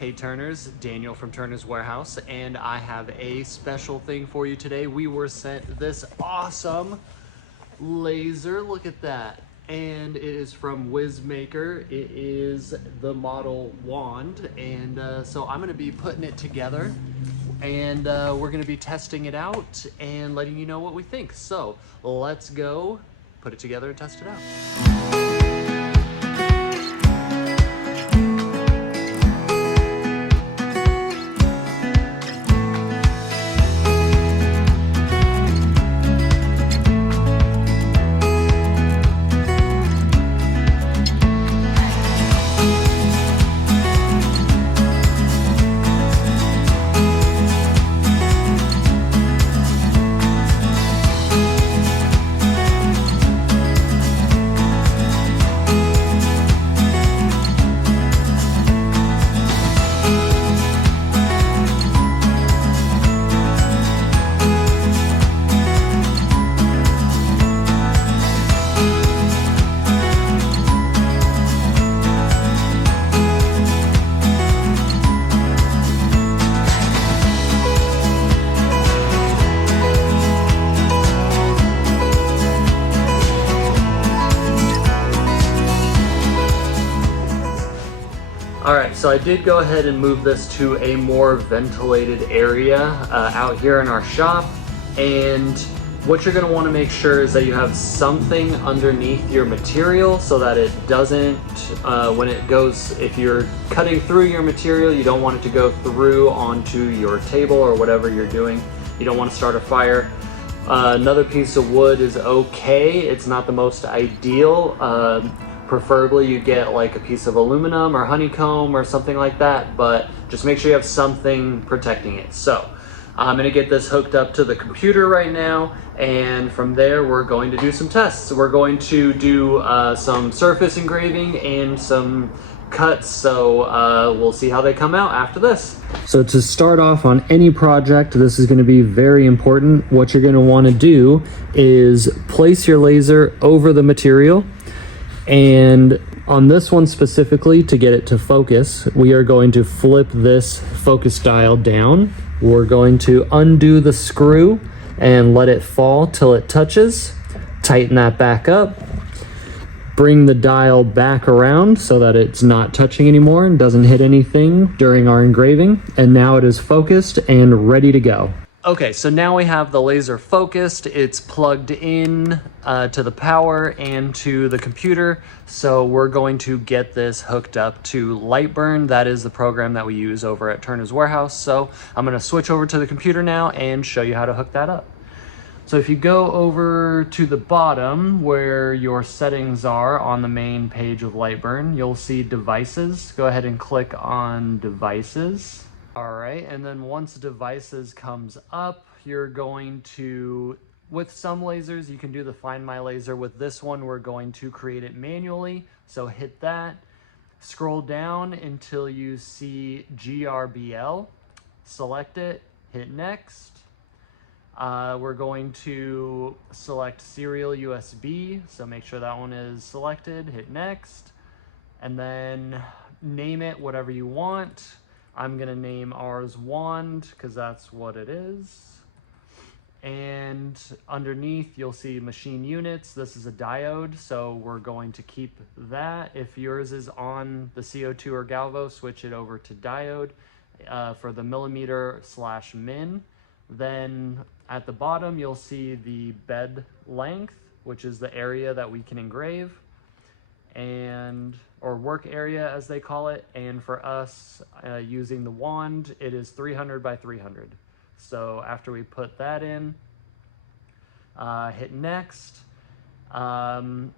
Hey Turners, Daniel from Turner's Warehouse, and I have a special thing for you today. We were sent this awesome laser, look at that. And it is from Wizmaker. It is the model Wand, and so I'm gonna be putting it together, and we're gonna be testing it out and letting you know what we think. So let's go put it together and test it out. All right, so I did go ahead and move this to a more ventilated area out here in our shop. And what you're gonna wanna make sure is that you have something underneath your material so that it doesn't, when it goes, if you're cutting through your material, you don't want it to go through onto your table or whatever you're doing. You don't wanna start a fire. Another piece of wood is okay. It's not the most ideal. Preferably you get like a piece of aluminum or honeycomb or something like that, but just make sure you have something protecting it. So I'm gonna get this hooked up to the computer right now, and from there we're going to do some tests. We're going to do some surface engraving and some cuts, so we'll see how they come out after this. So to start off on any project, this is going to be very important. What you're going to want to do is place your laser over the material. And on this one specifically, to get it to focus, we are going to flip this focus dial down. We're going to undo the screw and let it fall till it touches. Tighten that back up. Bring the dial back around so that it's not touching anymore and doesn't hit anything during our engraving. And now it is focused and ready to go. Okay, so now we have the laser focused. It's plugged in to the power and to the computer. So we're going to get this hooked up to Lightburn. That is the program that we use over at Turner's Warehouse. So I'm gonna switch over to the computer now and show you how to hook that up. So if you go over to the bottom where your settings are on the main page of Lightburn, you'll see devices. Go ahead and click on devices. All right, and then once devices comes up, you're going to, with some lasers, you can do the Find My Laser. With this one, we're going to create it manually. So hit that, scroll down until you see GRBL, select it, hit next. We're going to select serial USB, so make sure that one is selected, hit next, and then name it whatever you want. I'm gonna name ours Wand because that's what it is. And underneath you'll see machine units. This is a diode, so we're going to keep that. If yours is on the CO2 or Galvo, switch it over to diode for the millimeter/min. Then at the bottom you'll see the bed length, which is the area that we can engrave, and or work area as they call it. And for us, using the wand, it is 300 by 300. So after we put that in, hit next. You're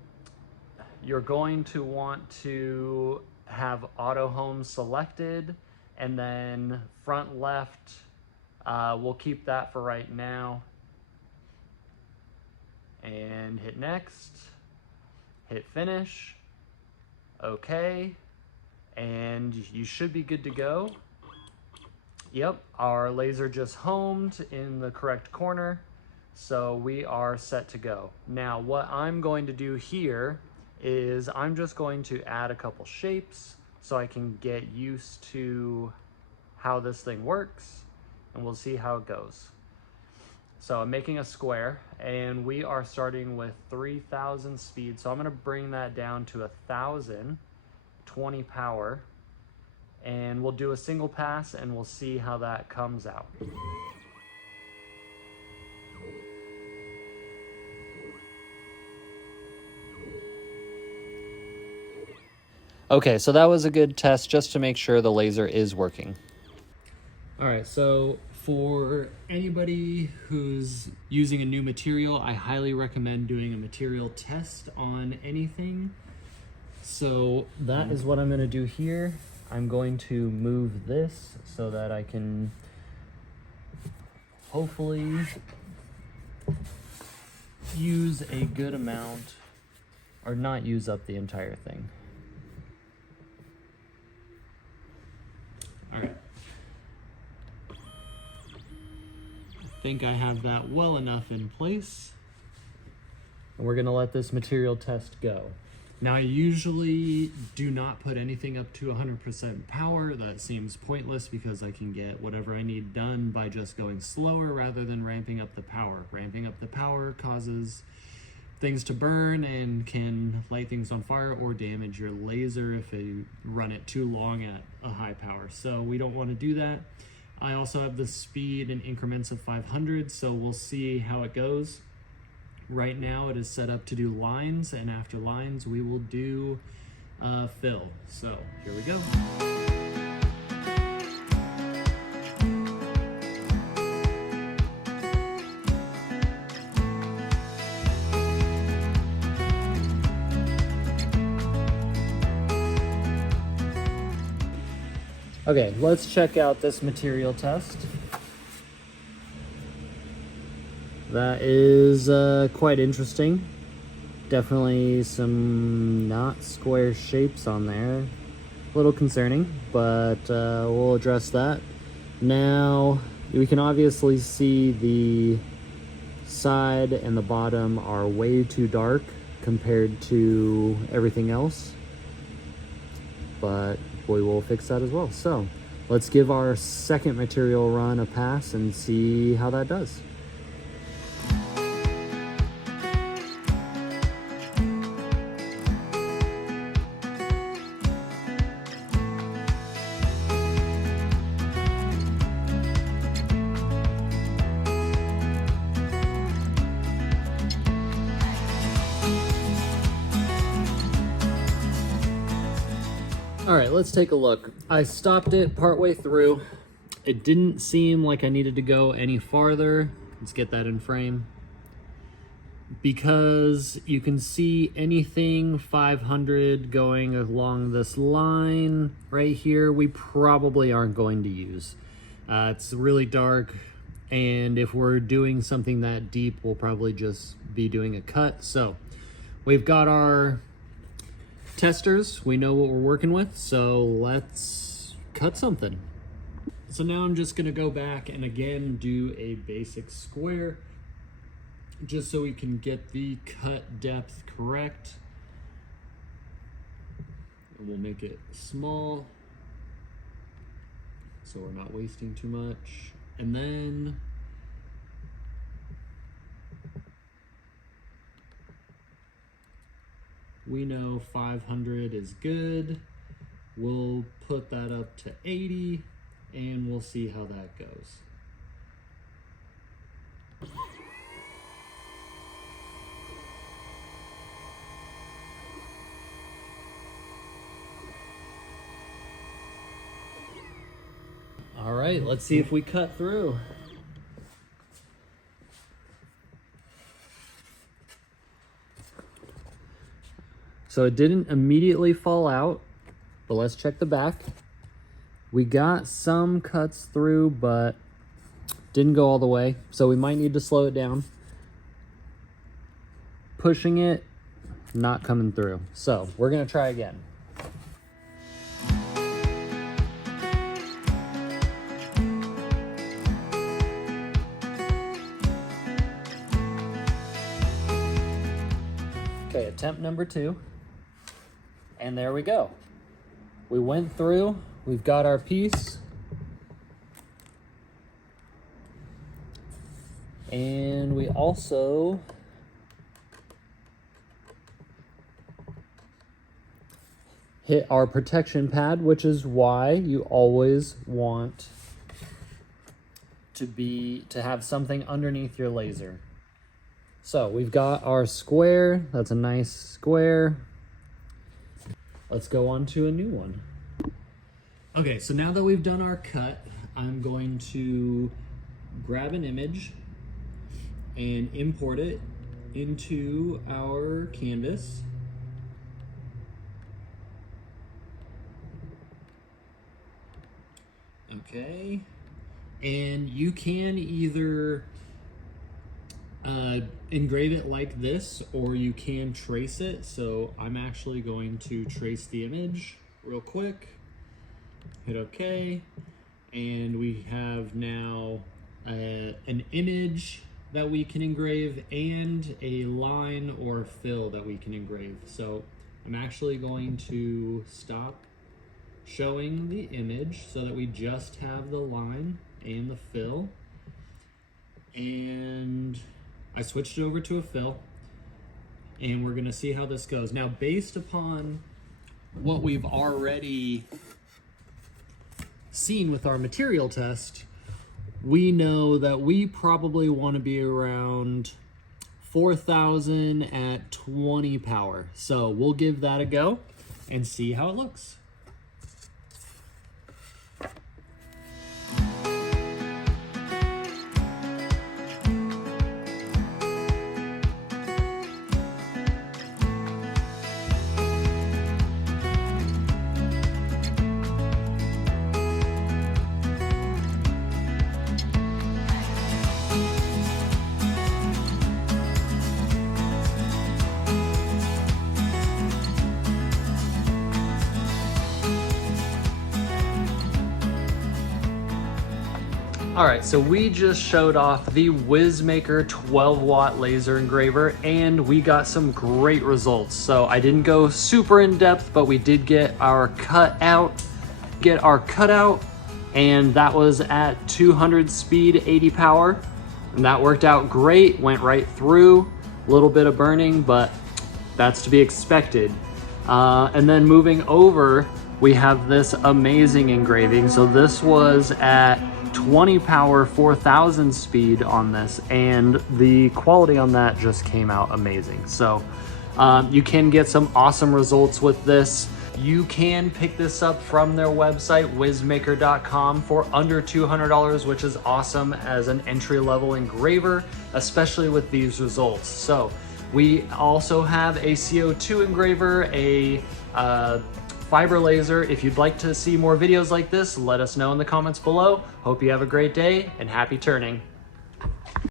going to want to have auto home selected, and then front left, we'll keep that for right now. And hit next, hit finish. Okay, and you should be good to go. Yep, our laser just homed in the correct corner, so we are set to go. Now, what I'm going to do here is I'm just going to add a couple shapes. so I can get used to how this thing works, and we'll see how it goes. So I'm making a square, and we are starting with 3,000 speed. So I'm gonna bring that down to 1,000, 20 power, and we'll do a single pass and we'll see how that comes out. Okay, so that was a good test just to make sure the laser is working. All right, so for anybody who's using a new material, I highly recommend doing a material test on anything. So that is what I'm gonna do here. I'm going to move this so that I can hopefully use a good amount, or not use up the entire thing. All right. I think I have that well enough in place. And we're gonna let this material test go. Now, I usually do not put anything up to 100% power. That seems pointless because I can get whatever I need done by just going slower rather than ramping up the power. Ramping up the power causes things to burn and can light things on fire or damage your laser if you run it too long at a high power. So we don't want to do that. I also have the speed in increments of 500, so we'll see how it goes. Right now it is set up to do lines, and after lines we will do fill. So here we go. Okay, let's check out this material test. That is quite interesting. Definitely some not square shapes on there. A little concerning, but we'll address that. Now, we can obviously see the side and the bottom are way too dark compared to everything else, but we will fix that as well. So let's give our second material run a pass and see how that does. All right, let's take a look. I stopped it partway through. It didn't seem like I needed to go any farther. Let's get that in frame. Because you can see anything 500 going along this line right here, we probably aren't going to use. It's really dark, and if we're doing something that deep, we'll probably just be doing a cut. So we've got our testers, we know what we're working with, so let's cut something. So now I'm just gonna go back and again do a basic square just so we can get the cut depth correct. And we'll make it small so we're not wasting too much. And then we know 500 is good. We'll put that up to 80 and we'll see how that goes. All right, let's see if we cut through. So it didn't immediately fall out, but let's check the back. We got some cuts through, but didn't go all the way, so we might need to slow it down. Pushing it, not coming through. So we're gonna try again. Okay, attempt number 2. And there we go. we went through, we've got our piece. And we also hit our protection pad, which is why you always want to have something underneath your laser. So we've got our square. That's a nice square. Let's go on to a new one. Okay, so now that we've done our cut, I'm going to grab an image and import it into our canvas. Okay, and you can either engrave it like this, or you can trace it. So I'm actually going to trace the image real quick. Hit OK, and we have now an image that we can engrave and a line or fill that we can engrave. So I'm actually going to stop showing the image so that we just have the line and the fill. And I switched it over to a fill, and we're gonna see how this goes. Now, based upon what we've already seen with our material test, we know that we probably want to be around 4,000 at 20 power. So we'll give that a go and see how it looks. All right, so we just showed off the Wizmaker 12-watt laser engraver, and we got some great results. So I didn't go super in depth, but we did get our cutout, and that was at 200 speed, 80 power, and that worked out great. Went right through, a little bit of burning, but that's to be expected. And then moving over, we have this amazing engraving. So this was at 20 power, 4,000 speed on this, and the quality on that just came out amazing. So you can get some awesome results with this. You can pick this up from their website, wizmaker.com, for under $200, which is awesome as an entry-level engraver, especially with these results. So we also have a CO2 engraver, a fiber laser. If you'd like to see more videos like this, let us know in the comments below. Hope you have a great day and happy turning.